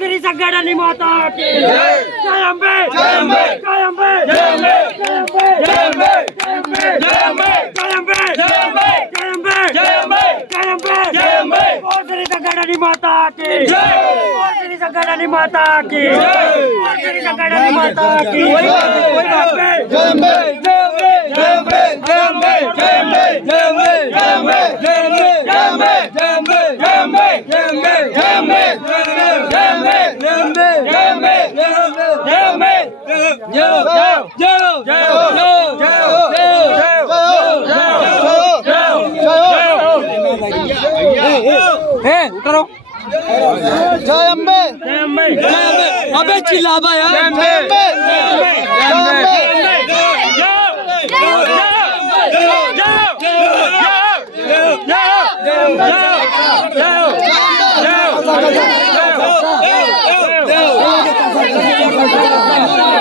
గిరి సంగడని మాతా की जय अंबे जय अंबे जय अंबे जय अंबे जय अंबे जय अंबे जय अंबे जय अंबे जय अंबे जय अंबे जय अंबे जय अंबे गिरी संगडनि माता की जय गिरी संगडनि माता की जय गिरी संगडनि माता की जय अंबे जय अंबे जय अंबे जय अंबे जय अंबे जय अंबे जय अंबे जय अंबे जय अंबे जय अंबे जय अंबे जय अंबे जय अंबे जय अंबे जय अंबे जय अंबे जय अंबे जय उतरो जय अंबे अबे चिल्ला यार जय अंबे